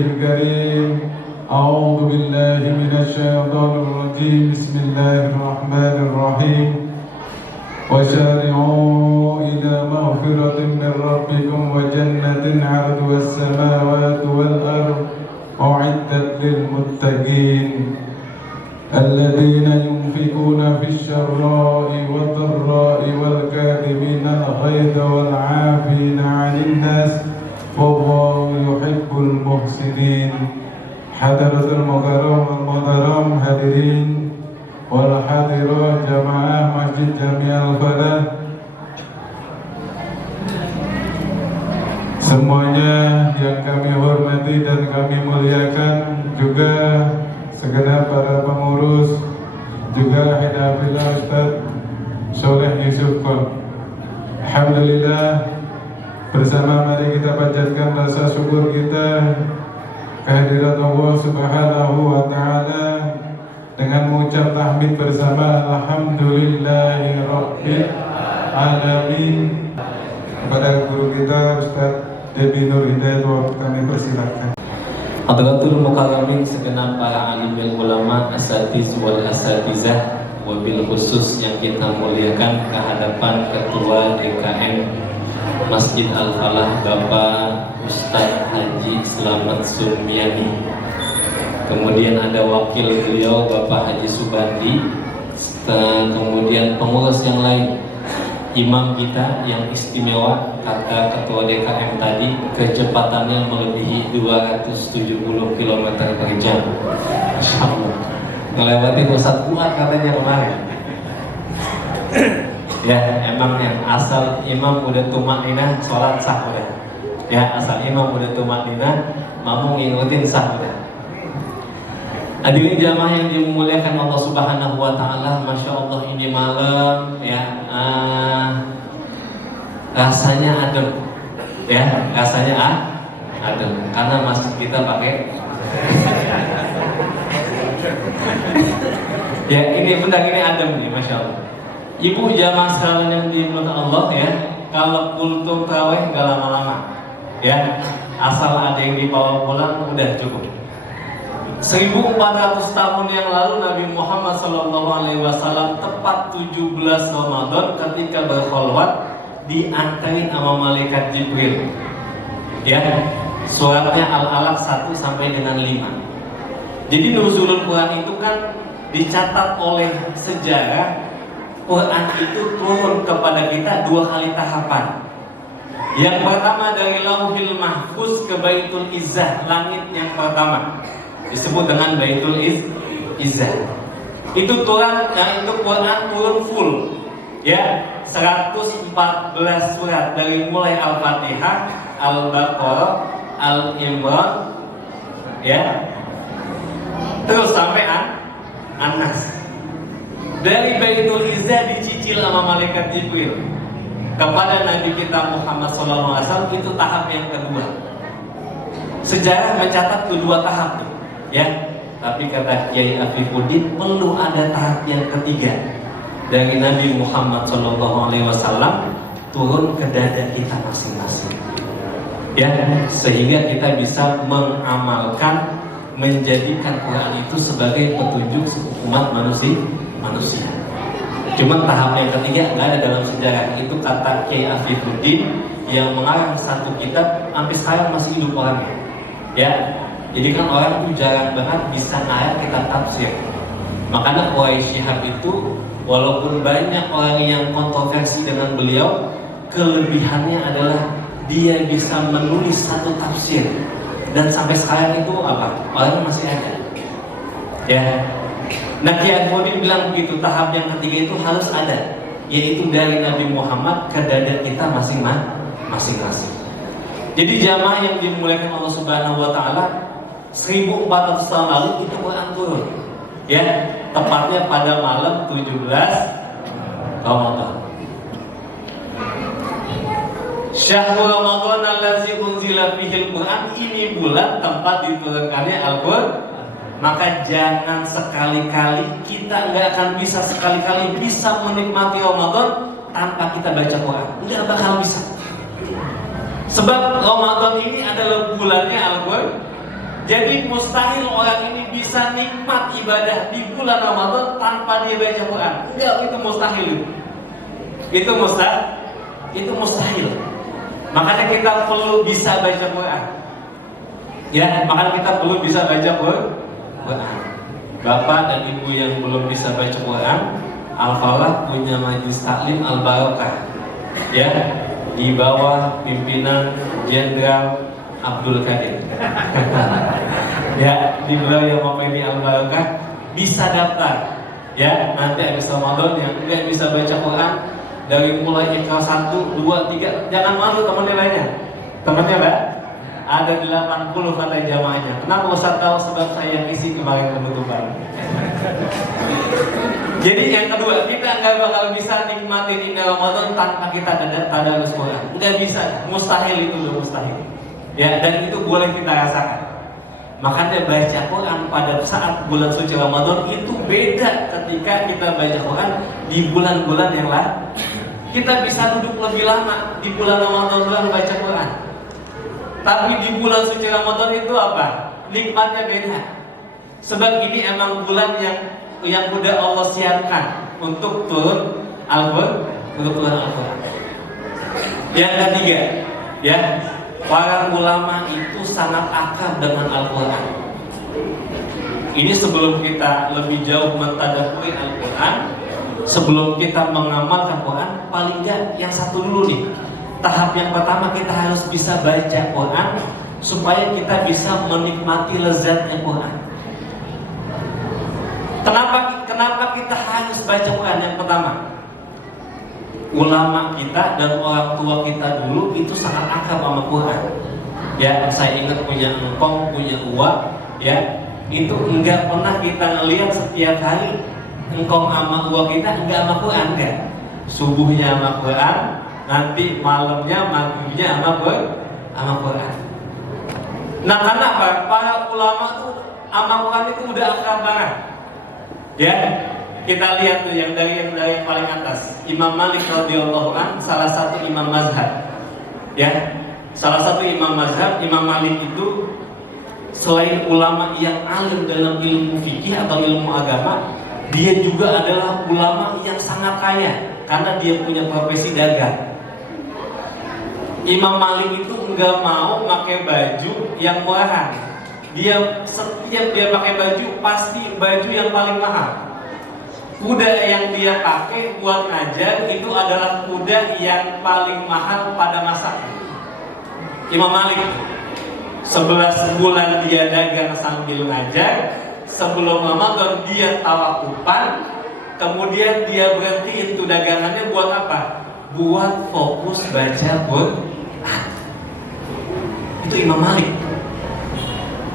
الكريم أعوذ بالله من الشيطان الرجيم بسم الله الرحمن الرحيم وسارعوا إلى مغفرة من ربكم وجنة عرضها السماوات والأرض أعدت للمتقين الذين ينفقون في السراء والضراء والكاظمين الغيظ والعافين عن الناس والله يحب المحسنين. Hadratul Mukarram hadirin wal hadirat jamaah Masjid Jami'al Falah, semuanya yang kami hormati dan kami muliakan, juga segenap para pengurus, juga Hidayatullah Ustaz Soleh Yusuf Kon. Alhamdulillah, bersama mari kita panjatkan rasa syukur kita kehadirat Allah Subhanahu wa Ta'ala dengan mengucap tahmid bersama Alhamdulillahirabbil alamin. Kepada guru kita Ustaz Debi Nur Hidayat, kami persilakan. Hadratul Mukarramin, segenap para alim ulama, asatiz wal asatizah, wabil khusus yang kita muliakan kehadapan Ketua DKM Masjid Al-Falah Bapak Ustadz Haji Slamet Sumiani. Kemudian ada wakil beliau Bapak Haji Subandi. Kemudian pengurus yang lain, imam kita yang istimewa, kata Ketua DKM tadi, kecepatannya melebihi 270 km per jam. Masya Allah, melewati Ustadz Fuad katanya kemarin. Ya, emang yang asal imam udah tumakninah, sholat sah udah. Ya, asal imam udah tumakninah, mampu ngikutin sah udah. Hadirin jamaah yang dimuliakan Allah Subhanahu wa Ta'ala, Masya Allah, ini malam ya, rasanya adem, ya, rasanya adem karena masjid kita pakai ya, ini benar, ini adem nih, Masya Allah. Ibu jamaah sekalian yang dimuliakan Allah ya, kalau kultum tarawih nggak lama-lama ya, asal ada yang dibawa pulang udah cukup. 1400 tahun yang lalu Nabi Muhammad SAW tepat 17 Ramadan ketika berkholwat diantarin sama malaikat Jibril. Ya, suratnya Al-Alaq 1 sampai dengan 5. Jadi nuzulul Quran itu kan dicatat oleh sejarah. Quran itu turun kepada kita 2 kali tahapan. Yang pertama dari Lauhil Mahfuz ke Baitul Izzah, langit yang pertama disebut dengan Baitul Izzah. Itu Quran turun full, ya, 114 surat dari mulai Al-Fatihah, Al-Baqarah, Al-Imran, ya, terus sampai An-Nas. Dari Baitul Izzah dicicil sama malaikat Jibril kepada Nabi kita Muhammad SAW, itu tahap yang kedua. Sejarah mencatat kedua tahap nih, ya. Tapi kata Kiai Afifuddin, perlu ada tahap yang ketiga dari Nabi Muhammad SAW turun ke dada kita masing-masing, ya, sehingga kita bisa mengamalkan, menjadikan Quran itu sebagai petunjuk umat manusia. Cuman tahap yang ketiga nggak ada dalam sejarah. Itu kata Kiai Afifuddin yang mengarang satu kitab, sampai sekarang masih hidup orangnya, ya. Jadi kan orang itu jarang banget bisa ngarang kitab tafsir. Makanya Quraisy Shihab itu walaupun banyak orang yang kontroversi dengan beliau, kelebihannya adalah dia bisa menulis satu tafsir, dan sampai sekarang itu orangnya masih ada, ya. Nah, Kiai Afifuddin bilang begitu, tahap yang ketiga itu harus ada, yaitu dari Nabi Muhammad ke dada kita masing-masing. Jadi jamaah yang dimuliakan Allah Subhanahu wa Ta'ala, 1400 tahun lalu itu Quran turun, ya, tepatnya pada malam 17 Ramadan. Syahrul Ramadan allazi unzila fihil Quran, ini bulan tempat diturunkannya Al-Quran. Maka jangan sekali-kali, kita nggak akan bisa sekali-kali bisa menikmati Ramadan tanpa kita baca Quran. Nggak bakal bisa. Sebab Ramadan ini adalah bulannya Al-Quran. Jadi mustahil orang ini bisa nikmat ibadah di bulan Ramadan tanpa dia baca Quran. Enggak, itu mustahil. Itu mustahil. Makanya kita perlu bisa baca Quran. Ya, makanya kita perlu bisa baca Quran. Bapak dan ibu yang belum bisa baca Quran, Al-Falah punya majelis taklim Al-Barakah. Ya, di bawah pimpinan Jenderal Abdul Qadir. Ya, di beliau yang memiliki Al-Barakah bisa daftar. Ya, nanti habis Ramadan yang tidak bisa baca Quran dari mulai Iqra 1, 2, 3, jangan malu temannya lainnya. Temannya Mbak, ada 80 kata jamaahnya. Kenapa Ustaz tahu? Sebab saya isi kemarin penutupan. Jadi yang kedua, kita nggak bakal bisa nikmatin indah Ramadan tanpa kita tadarus Quran. Nggak bisa, mustahil itu loh, mustahil. Ya, dan itu boleh kita rasakan. Makanya baca Quran pada saat bulan suci Ramadan itu beda ketika kita baca Quran di bulan-bulan yang lain. Kita bisa duduk lebih lama di bulan Ramadan baca Quran. Tapi di bulan suci Ramadan itu apa? Nikmatnya beda. Sebab ini emang bulan yang udah Allah siapkan untuk turun Al-Quran. Yang ketiga, ya, para ulama itu sangat akrab dengan Al-Quran. Ini sebelum kita lebih jauh mentadabburi Al-Quran, sebelum kita mengamalkan Quran, paling enggak yang satu dulu nih. Tahap yang pertama, kita harus bisa baca Quran supaya kita bisa menikmati lezatnya Quran. Kenapa kita harus baca Quran? Yang pertama, ulama kita dan orang tua kita dulu itu sangat akrab sama Quran. Ya, saya ingat punya engkong, punya uak, ya, itu enggak pernah kita ngelihat setiap hari engkong sama uak kita enggak sama Quran, enggak. Subuhnya sama Quran, nanti malamnya maghribnya sama Quran. Nah, karena apa? Para ulama tuh sama Quran itu udah akrab banget. Ya, kita lihat tuh yang dari paling atas, Imam Malik radhiyallahu an, salah satu imam mazhab. Ya, salah satu imam mazhab, Imam Malik itu selain ulama yang alim dalam ilmu fikih atau ilmu agama, dia juga adalah ulama yang sangat kaya karena dia punya profesi dagang. Imam Malik itu nggak mau pakai baju yang murahan. Setiap dia pakai baju pasti baju yang paling mahal. Kuda yang dia pakai buat ngajar itu adalah kuda yang paling mahal pada masanya. Imam Malik 11 bulan dia dagang sambil ngajar. Sebelum Ramadan dia tawakufan, kemudian dia berhentiin tuh dagangannya buat apa? Buat fokus baca Quran. Itu Imam Malik.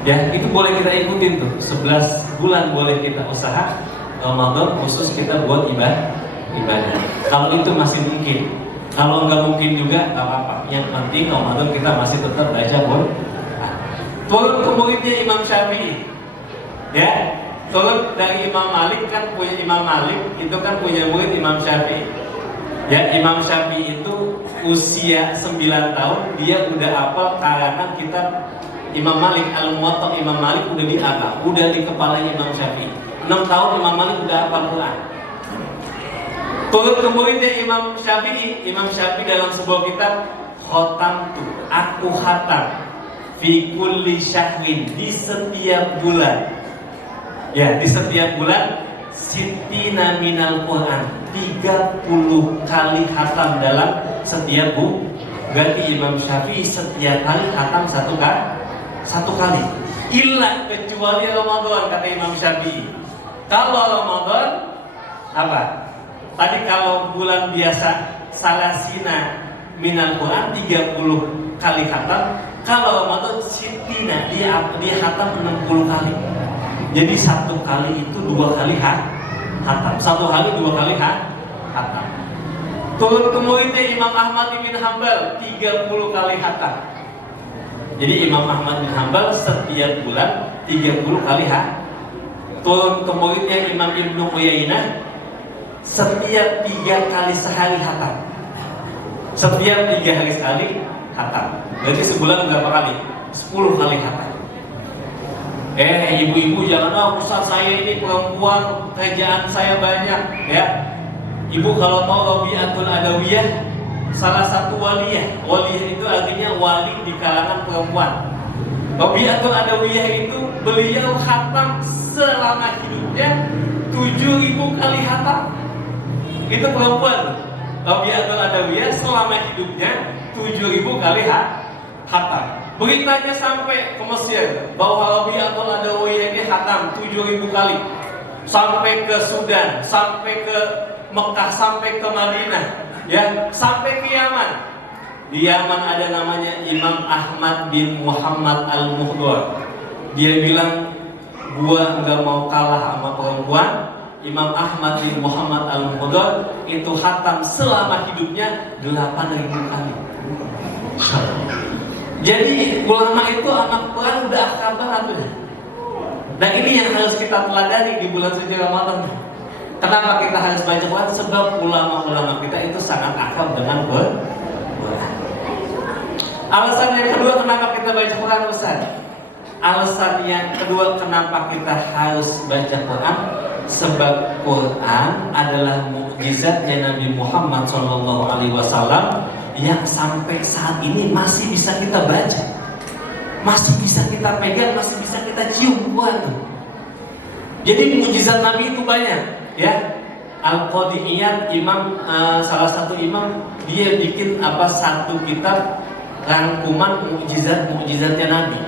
Ya, itu boleh kita ikutin tuh. 11 bulan boleh kita usaha, Ramadan khusus kita buat ibadah. Kalau itu masih mungkin. Kalau nggak mungkin juga nggak apa-apa. Yang penting Ramadan kita masih tetap baca Quran. Turun ke muridnya Imam Syafi'i. Ya, turun dari Imam Malik, kan punya Imam Malik itu kan punya murid Imam Syafi'i. Ya, Imam Syafi'i itu usia 9 tahun dia udah hafal karangan kitab Imam Malik, Al-Muwatta Imam Malik udah dihafal, udah di kepala Imam Syafi'i. 6 tahun Imam Malik udah hafal Quran. Turun ke muridnya Imam Syafi'i dalam sebuah kitab, khotamtu, aku khatam fi kulli syahrin, di setiap bulan. Ya, di setiap bulan sitina minal Quran, 30 kali khatam dalam setiap buku. Berarti Imam Syafi'i setiap hari khatam satu kali. Illa kecuali Ramadan, kata Imam Syafi'i. Kalau Ramadan apa? Tadi kalau bulan biasa salasina minal Quran 30 kali khatam. Kalau Ramadan sitina dia khatam 60 kali. Jadi satu kali itu 2 kali khatam. Satu hari 2 kali khatam. Turun ke muridnya Imam Ahmad bin Hanbal 30 kali khatam. Jadi Imam Ahmad bin Hanbal setiap bulan 30 kali khatam. Turun ke muridnya Imam Ibnu Uyainah setiap 3 kali sehari khatam. Setiap 3 hari sekali khatam. Berarti sebulan berapa kali? 10 kali khatam. Ibu-ibu jangan, Ustaz saya ini perempuan, kerjaan saya banyak, ya. Ibu kalau tahu Rabi'atul Adawiyah, salah satu waliyah. Waliyah itu artinya wali di kalangan perempuan. Rabi'atul Adawiyah itu beliau khatam selama hidupnya 7.000 kali khatam. Itu perempuan. Rabi'atul Adawiyah selama hidupnya 7.000 kali khatam. Beritanya sampai ke Mesir bahwa Rabi'atul Adawiyah ini khatam 7.000 kali. Sampai ke Sudan, sampai ke Mekah, sampai ke Madinah, ya, sampai ke Yaman. Di Yaman ada namanya Imam Ahmad bin Muhammad Al-Muhdar. Dia bilang, gua nggak mau kalah sama perempuan. Imam Ahmad bin Muhammad Al-Muhdar itu khatam selama hidupnya 8.000 kali. Jadi ulama itu anak perang udah akal banget udah. Dan ini yang harus kita pelajari di bulan suci Ramadan. Kenapa kita harus baca Quran? Sebab ulama-ulama kita itu sangat akrab dengan Quran. Alasan yang kedua kenapa kita baca Quran, Ustaz? Alasan yang kedua kenapa kita harus baca Quran? Sebab Quran adalah mukjizatnya Nabi Muhammad SAW yang sampai saat ini masih bisa kita baca, masih bisa kita pegang, masih bisa kita cium Quran. Jadi mukjizat Nabi itu banyak, ya. Al-Qadiyat imam, salah satu imam, dia bikin satu kitab rangkuman mukjizatnya Nabi.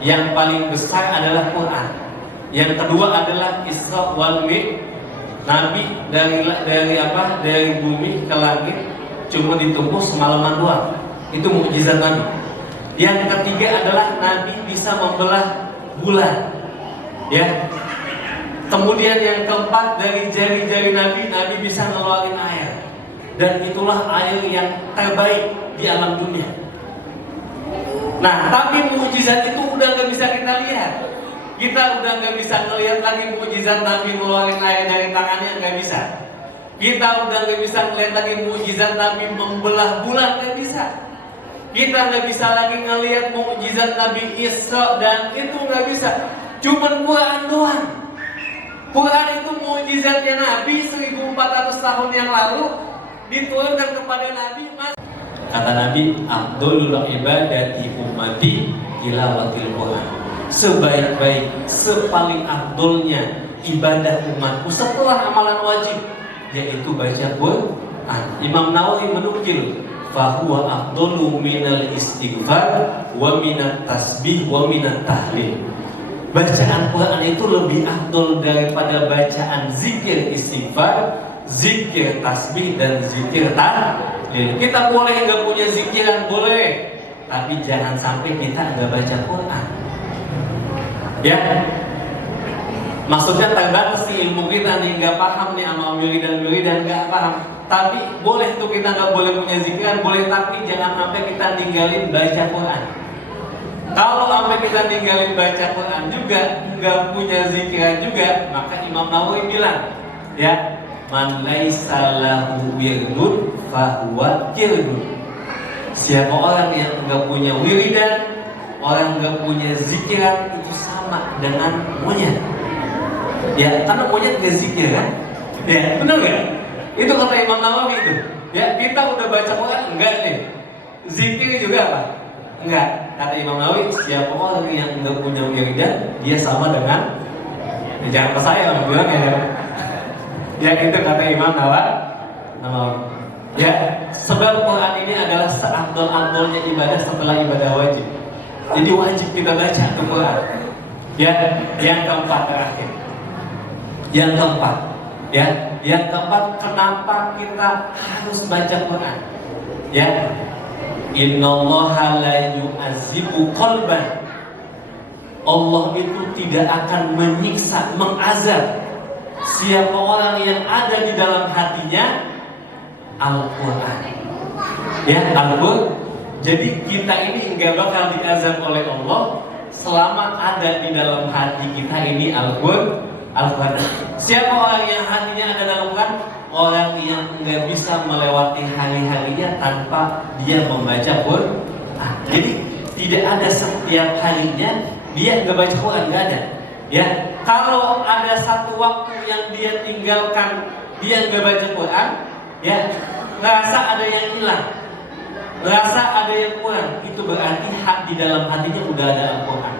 Yang paling besar adalah Quran. Yang kedua adalah Isra wal Mi'raj. Nabi dari bumi ke langit cuma ditumbuh semalaman doang. Itu mukjizat Nabi. Yang ketiga adalah Nabi bisa membelah bulan, ya. Kemudian yang keempat, dari jari-jari Nabi bisa ngeluarin air. Dan itulah air yang terbaik di alam dunia. Nah, tapi mukjizat itu udah gak bisa kita lihat. Kita udah gak bisa ngelihat lagi mukjizat Nabi ngeluarin air dari tangannya, gak bisa. Kita udah gak bisa ngelihat lagi mukjizat Nabi membelah bulan, gak bisa. Kita gak bisa lagi ngelihat mukjizat Nabi Isra, dan itu gak bisa. Cuman Quran doang. Quran itu mukjizatnya Nabi 1400 tahun yang lalu diturunkan kepada Nabi. Kata Nabi, afdholul ibadati ummati tilawatil Quran. Sebaik-baik, sepaling afdolnya ibadah umatku setelah amalan wajib, yaitu baca Quran. Imam Nawawi menukil, fahuwa afdolu minal istighfar wa minat tasbih wa minat tahlil. Bacaan Quran itu lebih afdol daripada bacaan zikir istighfar, zikir tasbih, dan zikir tahlil. Kita boleh nggak punya zikiran, boleh, tapi jangan sampai kita nggak baca Quran. Ya, maksudnya terbatas nih ilmu kita nih, nggak paham nih sama wiridan nggak paham. Tapi boleh tuh kita nggak boleh punya zikiran, boleh, tapi jangan sampai kita ninggalin baca Quran. Kalau sampai kita ninggalin baca Quran juga, nggak punya zikiran juga, maka Imam Nawawi bilang, ya, man laisa lahu wirdun fahuwa kirdun. Siapa orang yang nggak punya wiridan, orang nggak punya zikiran, itu sama dengan monyet. Ya, karena monyet nggak zikir kan? Ya, benar nggak? Itu kata Imam Nawawi itu. Ya, kita udah baca Quran enggak nih? Zikir juga apa? Enggak. Kata Imam Nawawi, siapa orang yang nggak punya wiridan, dia sama dengan, jangan ke saya orang bilang ya. Ya, itu kata Imam Nawawi. Ya, sebab Quran ini adalah seafdol-afdolnya ibadah setelah ibadah wajib. Jadi wajib kita baca Quran. Ya, yang keempat terakhir. Yang keempat, kenapa kita harus baca Quran? Ya, innallaha la yu'azibu qalban. Allah itu tidak akan menyiksa, mengazab siapa orang yang ada di dalam hatinya Al-Quran. Ya, Al-Quran. Jadi kita ini enggak bakal diazab oleh Allah selama ada di dalam hati kita ini Al-Quran. Siapa orang yang hatinya ada dalam Quran? Orang yang enggak bisa melewati hari-harinya tanpa dia membaca Quran. Jadi tidak ada setiap harinya dia nggak baca Quran, nggak ada. Ya, kalau ada satu waktu yang dia tinggalkan, dia nggak baca Quran, ya, ngerasa ada yang hilang, ngerasa ada yang kurang, itu berarti di dalam hatinya udah ada Al-Quran.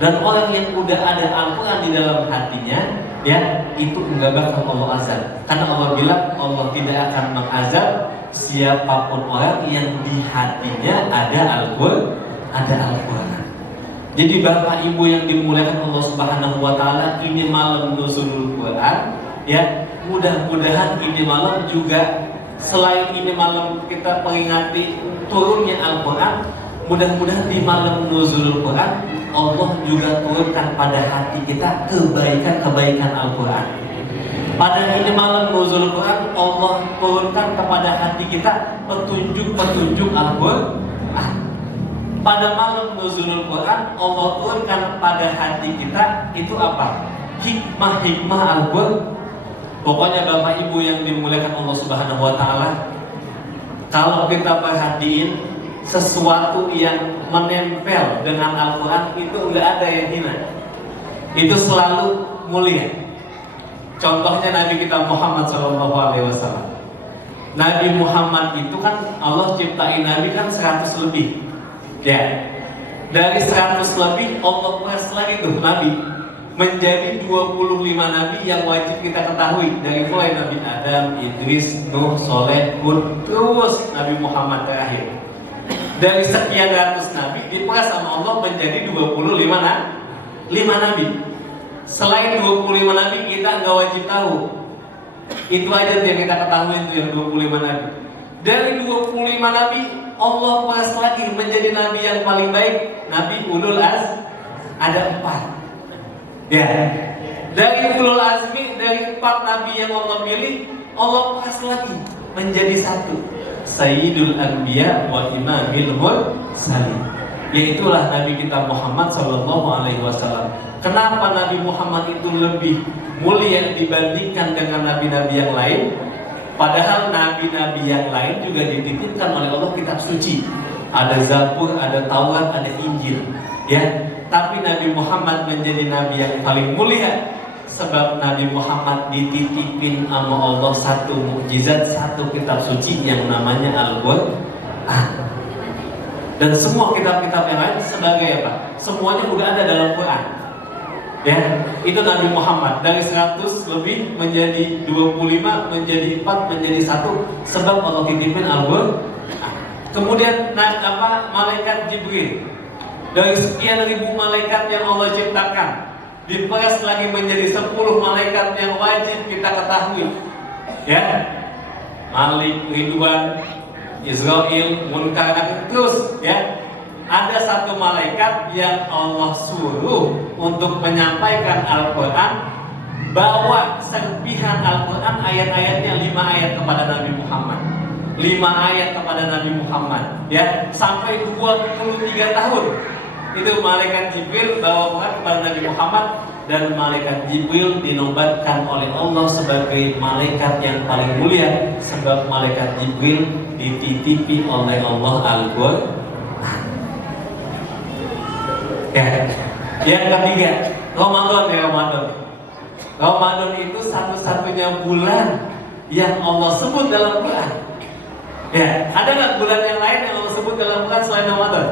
Dan orang yang udah ada Al-Quran di dalam hatinya, ya, itu nggak bakal Allah azab. Karena Allah bilang Allah tidak akan mengazab siapapun orang yang di hatinya ada Al-Quran. Jadi Bapak Ibu yang dimuliakan Allah Subhanahu wa taala, ini malam nuzulul Quran, ya. Mudah-mudahan ini malam juga, selain ini malam kita peringati turunnya Al-Quran, mudah-mudahan di malam nuzulul Quran Allah juga turunkan pada hati kita kebaikan-kebaikan Al-Quran. Pada ini malam nuzulul Quran Allah turunkan kepada hati kita petunjuk-petunjuk Al-Quran. Pada malam nuzulul Quran Allah turunkan pada hati kita itu apa? Hikmah-hikmah Al-Quran. Pokoknya Bapak Ibu yang dimuliakan Allah Subhanahu wa taala, kalau kita perhatiin sesuatu yang menempel dengan Al-Quran itu enggak ada yang hina. Itu selalu mulia. Contohnya Nabi kita Muhammad SAW. Nabi Muhammad itu kan Allah ciptain Nabi kan 100 lebih. Ya, dari 100 lebih Allah plus lagi tuh Nabi menjadi 25 Nabi yang wajib kita ketahui, dari mulai Nabi Adam, Idris, Nuh, Soleh, Hud, terus Nabi Muhammad terakhir. Dari sekian ratus Nabi diperas sama Allah menjadi 25 Nabi. Selain 25 Nabi kita nggak wajib tahu. Itu aja yang kita ketahui itu yang 25 Nabi. Dari 25 Nabi Allah peras lagi menjadi Nabi yang paling baik, Nabi Ulul Azmi, ada 4. Ya, dari Ulul Azmi, dari 4 Nabi yang Allah pilih, Allah peras lagi menjadi 1, Sayyidul Anbiya wa Imamil Mursalin, yaitulah Nabi kita Muhammad SAW. Kenapa Nabi Muhammad itu lebih mulia dibandingkan dengan nabi-nabi yang lain? Padahal nabi-nabi yang lain juga dititipkan oleh Allah kitab suci. Ada Zabur, ada Taurat, ada Injil. Ya, tapi Nabi Muhammad menjadi nabi yang paling mulia sebab Nabi Muhammad dititipin sama Allah satu mukjizat, satu kitab suci yang namanya Al-Quran. Dan semua kitab-kitab yang lain sebagai apa? Semuanya udah ada dalam Quran. Ya, itu Nabi Muhammad dari 100 lebih menjadi 25, menjadi 4, menjadi 1 sebab Allah titipin Al-Quran. Kemudian malaikat Jibril dari sekian ribu malaikat yang Allah ciptakan diperas lagi menjadi 10 malaikat yang wajib kita ketahui. Ya, Malik, Ridwan, Israel, Munkar, terus ya. Ada satu malaikat yang Allah suruh untuk menyampaikan Al-Quran, bawa serpihan Al-Quran ayat-ayatnya 5 ayat kepada Nabi Muhammad, 5 ayat kepada Nabi Muhammad, ya, sampai 23 tahun. Itu malaikat Jibril bawa Quran kepada Nabi Muhammad, dan malaikat Jibril dinobatkan oleh Allah sebagai malaikat yang paling mulia sebab malaikat Jibril dititipi oleh Allah Al-Quran. Ya, yang ketiga, Ramadan ya Ramadan. Ramadan itu satu-satunya bulan yang Allah sebut dalam Quran. Ya, ada nggak bulan yang lain yang Allah sebut dalam Quran selain Ramadan?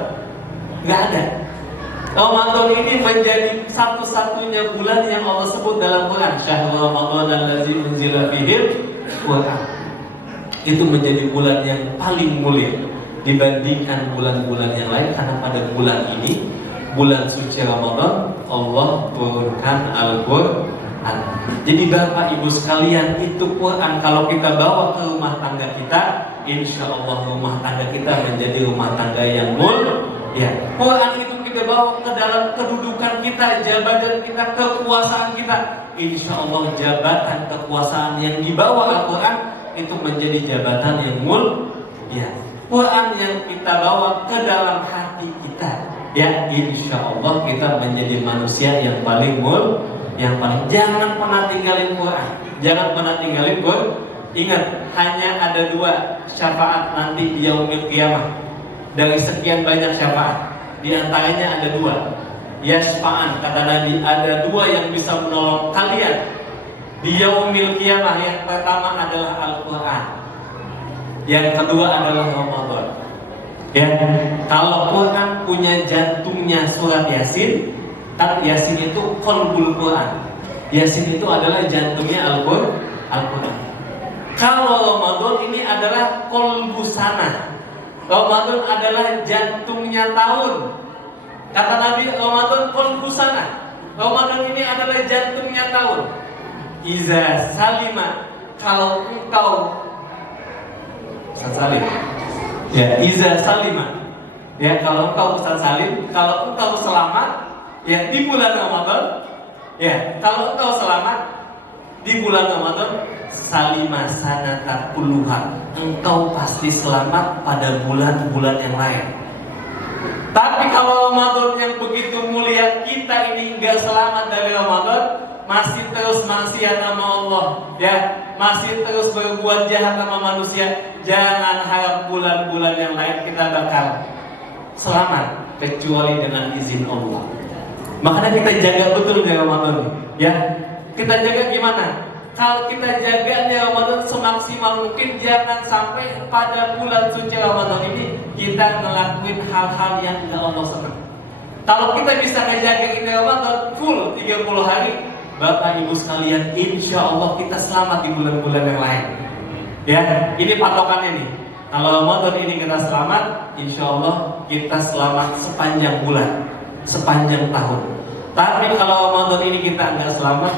Nggak ada. Ramadan ini menjadi satu-satunya bulan yang Allah sebut dalam Quran. Syahrul Ramadan allazi unzila fihil Quran. Itu menjadi bulan yang paling mulia dibandingkan bulan-bulan yang lain karena pada bulan ini, bulan suci Ramadan, Allah turunkan Al-Quran. Jadi Bapak Ibu sekalian, itu Quran kalau kita bawa ke rumah tangga kita, insya Allah rumah tangga kita menjadi rumah tangga yang mulia. Quran itu kita bawa ke dalam kedudukan kita, jabatan kita, kekuasaan kita. Insya Allah jabatan kekuasaan yang dibawa Al-Quran itu menjadi jabatan yang mulia. Quran yang kita bawa ke dalam hati kita, ya, insya Allah kita menjadi manusia yang paling jangan pernah tinggalin Quran, jangan pernah tinggalin Quran. Ingat, hanya ada 2 syafaat nanti di yaumil qiyamah. Dari sekian banyak syafaat, di antaranya ada 2. yashfa'an, kata Nabi, ada dua yang bisa menolong kalian di yaumil qiyamah. Yang pertama adalah Al-Quran, yang kedua adalah Ramadan. Ya, kalau Quran punya jantungnya surat Yasin, kan Yasin itu qalbul Quran. Yasin itu adalah jantungnya Al-Quran. Kalau Ramadan ini adalah qalbu sana. Ramadan adalah jantungnya tahun. Kata Nabi, Ramadan qalbu sana. Ramadan ini adalah jantungnya tahun. Iza salima, kalau engkau salim. Ya, iza salima. Ya, kalau engkau Ustaz Salim, kalau engkau selamat ya di bulan Ramadan, ya, kalau engkau selamat di bulan Ramadan, salima sanata kulluha, engkau pasti selamat pada bulan-bulan yang lain. Tapi kalau Ramadan yang begitu mulia, kita ini enggak selamat dari Ramadan, masih terus maksiat sama Allah, ya, masih terus berbuat jahat sama manusia, jangan harap bulan-bulan yang lain kita bakal selamat kecuali dengan izin Allah. Makanya kita jaga betul di Ramadan, ya. Kita jaga gimana? Kalau kita jaga di Ramadan semaksimal mungkin, jangan sampai pada bulan suci Ramadan ini kita ngelakuin hal-hal yang enggak Allah senang. Kalau kita bisa ngejaga ini Ramadan full 30 hari, Bapak Ibu sekalian, insya Allah kita selamat di bulan-bulan yang lain. Ya, ini patokannya nih. Kalau Ramadan ini kita selamat, insya Allah kita selamat sepanjang bulan, sepanjang tahun. Tapi kalau Ramadan ini kita nggak selamat,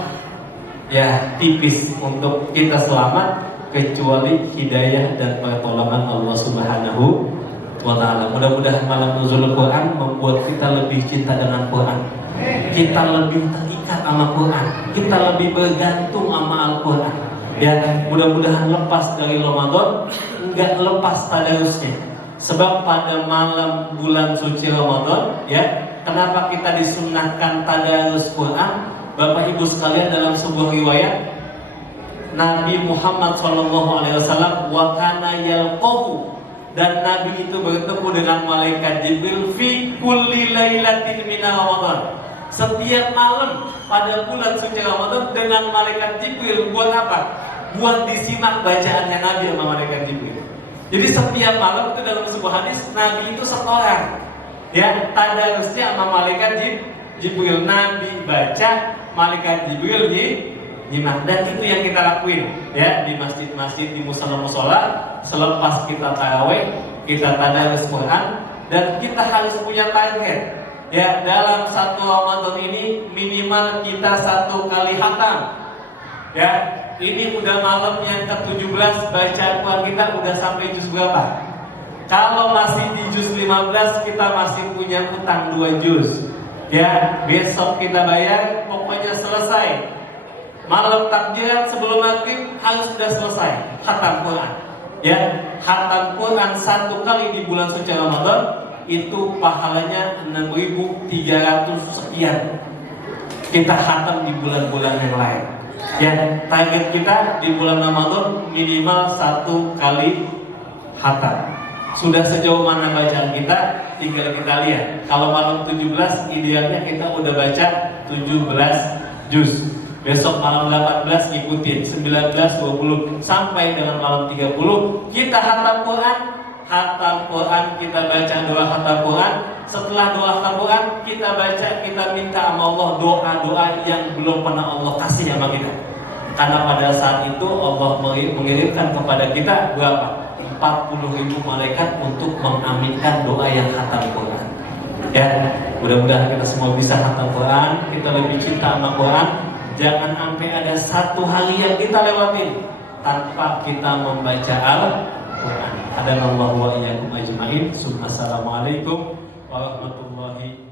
ya tipis untuk kita selamat, kecuali hidayah dan pertolongan Allah Subhanahu wa Ta'ala. Mudah-mudahan malam nuzul Quran membuat kita lebih cinta dengan Quran, kita lebih terikat sama Quran, kita lebih bergantung sama Al-Quran. Ya, mudah-mudahan lepas dari Ramadan, enggak lepas tadarusnya. Sebab pada malam bulan suci Ramadan, ya, kenapa kita disunnahkan tadarus Quran? Bapak Ibu sekalian, dalam sebuah riwayat Nabi Muhammad SAW wa kana yalqahu, dan Nabi itu bertemu dengan malaikat Jibril fi kulli lailatin min Ramadan. Setiap malam pada bulan suci Ramadan dengan malaikat Jibril, buat apa? Buat disimak bacaannya Nabi sama malaikat Jibril. Jadi setiap malam itu dalam sebuah hadis Nabi itu setoran, ya, tadarusnya sama malaikat Jibril. Nabi baca, malaikat Jibril nyimak, dan itu yang kita lakuin, ya, di masjid-masjid, di musola-musola. Selepas kita tarawih, kita tadarus Quran, dan kita harus punya target. Ya, dalam satu Ramadan ini minimal kita 1 kali khatam. Ya, ini udah malam yang ke-17, bacaan Quran kita udah sampai juz berapa? Kalau masih di juz 15, kita masih punya utang 2 juz. Ya, besok kita bayar, pokoknya selesai. Malam takbiran sebelum maghrib harus sudah selesai khatam Quran. Ya, khatam Quran 1 kali di bulan suci Ramadan itu pahalanya 6.300 sekian. Kita khatam di bulan-bulan yang lain. Ya, target kita di bulan Ramadan minimal 1 kali khatam. Sudah sejauh mana bacaan kita, tinggal kita lihat. Kalau malam 17 idealnya kita udah baca 17 juz. Besok malam 18 ngikutin 19, 20 sampai dengan malam 30 kita khatam Quran. Khatam Quran, kita baca doa khatam Quran. Setelah doa khatam Quran, kita baca, kita minta sama Allah doa-doa yang belum pernah Allah kasih sama kita. Karena pada saat itu Allah mengirimkan kepada kita berapa? 40.000 malaikat untuk mengaminkan doa yang khatam Quran. Ya, mudah-mudahan kita semua bisa khatam Quran, kita lebih cinta sama Quran. Jangan sampai ada satu hari yang kita lewatin tanpa kita membaca Al-Quran. Hadanallahu wa iyyakum ajma'in. Assalamualaikum warahmatullahi wabarakatuh.